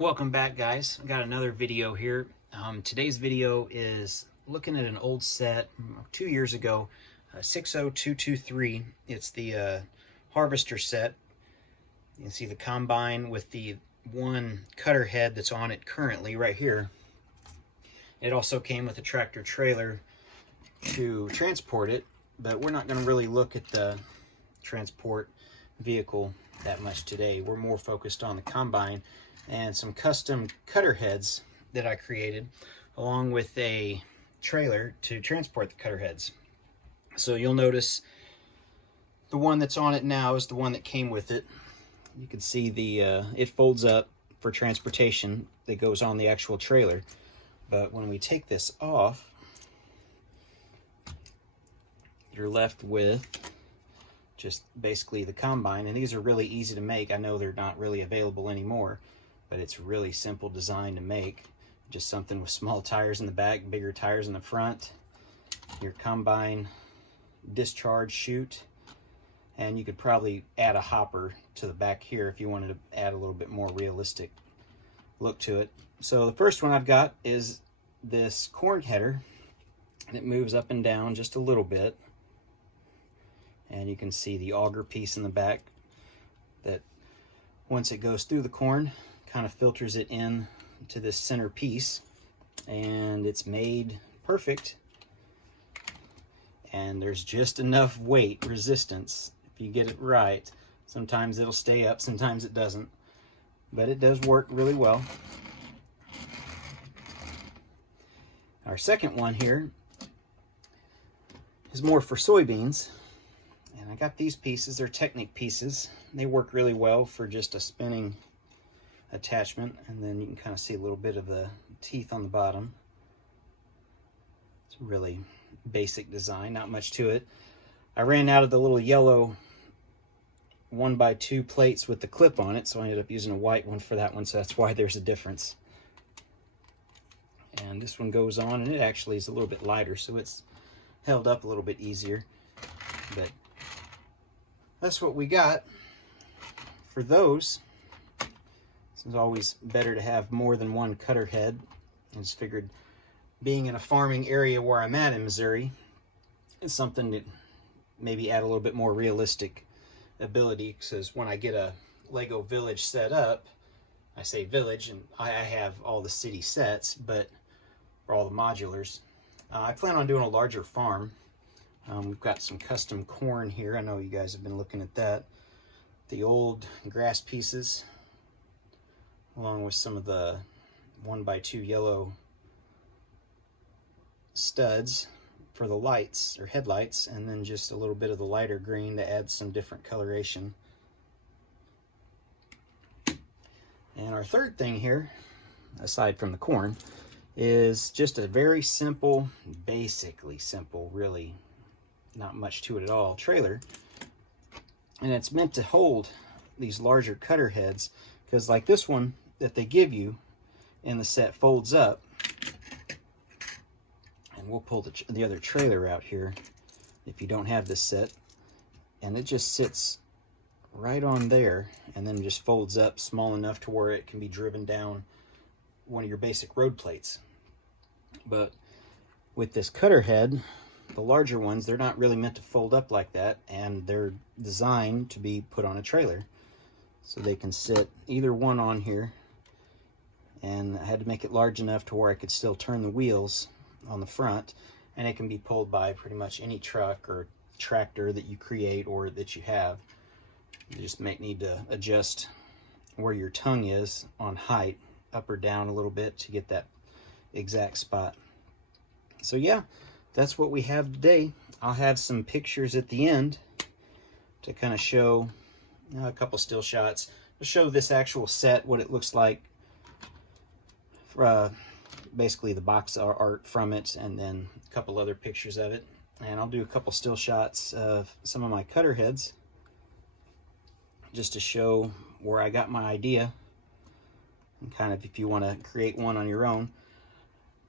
Welcome back, guys. I got another video here. Today's video is looking at an old set 2 years ago, 60223. It's the harvester set. You can see the combine with the one cutter head that's on it currently right here. It also came with a tractor trailer to transport it, but we're not going to really look at the transport vehicle that much today. We're more focused on the combine and some custom cutter heads that I created, along with a trailer to transport the cutter heads. So you'll notice the one that's on it now is the one that came with it. You can see the it folds up for transportation that goes on the actual trailer. But when we take this off, you're left with just basically the combine, and these are really easy to make. I know they're not really available anymore, but it's really simple design to make. Just something with small tires in the back, bigger tires in the front, your combine discharge chute, and you could probably add a hopper to the back here if you wanted to add a little bit more realistic look to it. So the first one I've got is this corn header, and it moves up and down just a little bit. And you can see the auger piece in the back that once it goes through the corn, kind of filters it in to this center piece, and it's made perfect. And there's just enough weight resistance if you get it right. Sometimes it'll stay up, sometimes it doesn't, but it does work really well. Our second one here is more for soybeans. And I got these pieces, they're Technic pieces. They work really well for just a spinning attachment, and then you can kind of see a little bit of the teeth on the bottom. It's a really basic design, not much to it. I ran out of the little yellow 1x2 plates with the clip on it, so I ended up using a white one for that one, so that's why there's a difference. And this one goes on, and it actually is a little bit lighter, so it's held up a little bit easier. But that's what we got for those. It's always better to have more than one cutter head. I just figured, being in a farming area where I'm at in Missouri, it's something that maybe add a little bit more realistic ability, because when I get a Lego village set up, I say village, and I have all the city sets, but for all the modulars, I plan on doing a larger farm. We've got some custom corn here. I know you guys have been looking at that. The old grass pieces, along with some of the 1x2 yellow studs for the lights or headlights, and then just a little bit of the lighter green to add some different coloration. And our third thing here, aside from the corn, is just a very simple, basically simple, really not much to it at all, trailer. And it's meant to hold these larger cutter heads, because like this one that they give you in the set folds up. And we'll pull the other trailer out here if you don't have this set, and it just sits right on there and then just folds up small enough to where it can be driven down one of your basic road plates. But with this cutter head, the larger ones, they're not really meant to fold up like that, and they're designed to be put on a trailer. So they can sit either one on here, and I had to make it large enough to where I could still turn the wheels on the front, and it can be pulled by pretty much any truck or tractor that you create or that you have. You just need to adjust where your tongue is on height, up or down a little bit, to get that exact spot. So yeah, that's what we have today. I'll have some pictures at the end to kind of show a couple still shots to show this actual set, what it looks like, basically the box art from it, and then a couple other pictures of it. And I'll do a couple still shots of some of my cutter heads just to show where I got my idea, and kind of if you want to create one on your own.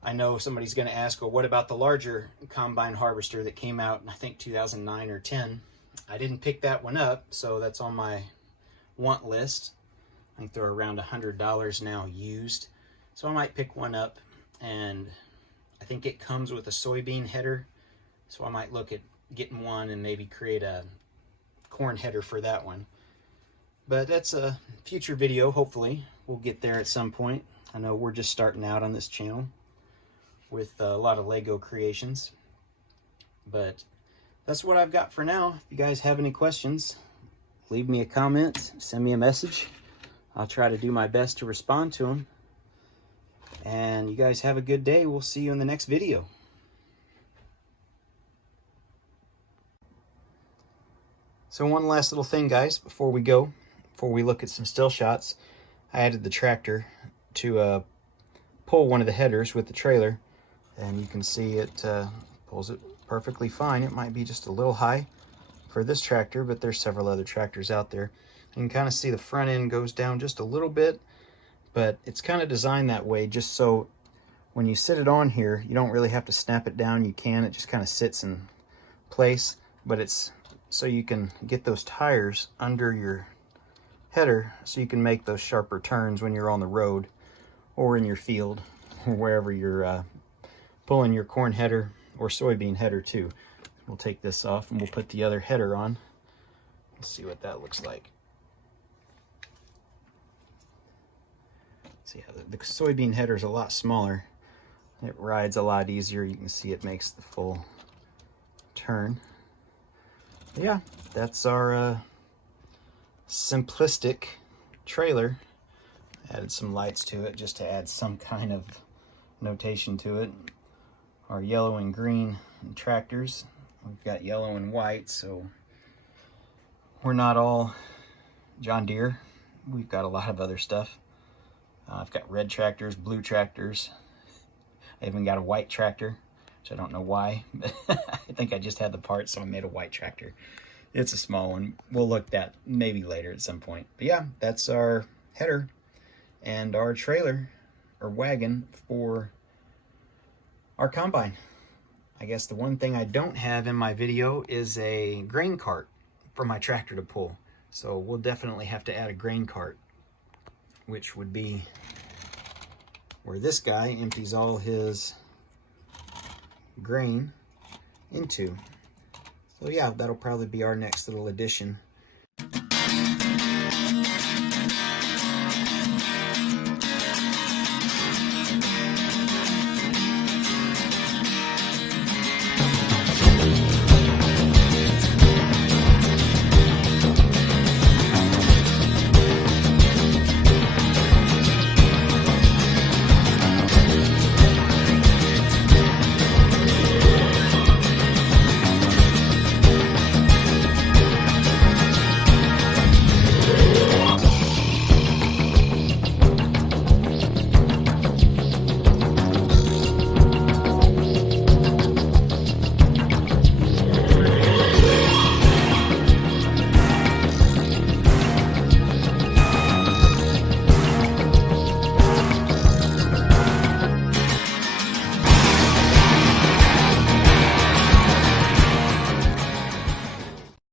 I know somebody's going to ask, well, what about the larger combine harvester that came out in, I think, 2009 or 10? I didn't pick that one up, so that's on my want list. think they're around $100 now used. So I might pick one up, and I think it comes with a soybean header. So I might look at getting one and maybe create a corn header for that one. But that's a future video. Hopefully we'll get there at some point. I know we're just starting out on this channel with a lot of Lego creations. But that's what I've got for now. If you guys have any questions, leave me a comment, send me a message. I'll try to do my best to respond to them. And you guys have a good day. We'll see you in the next video. So one last little thing, guys, before we look at some still shots. I added the tractor to pull one of the headers with the trailer, and you can see it pulls it perfectly fine. It might be just a little high for this tractor, but there's several other tractors out there. You can kind of see the front end goes down just a little bit, but it's kind of designed that way just so when you sit it on here, you don't really have to snap it down. You can, it just kind of sits in place, but it's so you can get those tires under your header so you can make those sharper turns when you're on the road or in your field or wherever you're pulling your corn header or soybean header too. We'll take this off and we'll put the other header on. Let's see what that looks like. See how the soybean header is a lot smaller. It rides a lot easier. You can see it makes the full turn. But yeah, that's our simplistic trailer. Added some lights to it just to add some kind of notation to it. Our yellow and green tractors. We've got yellow and white, so we're not all John Deere. We've got a lot of other stuff. I've got red tractors, blue tractors. I even got a white tractor, which I don't know why. I think I just had the part, so I made a white tractor. It's a small one. We'll look at that maybe later at some point. But yeah, that's our header and our trailer or wagon for our combine. I guess the one thing I don't have in my video is a grain cart for my tractor to pull. So we'll definitely have to add a grain cart, which would be where this guy empties all his grain into. So yeah, that'll probably be our next little addition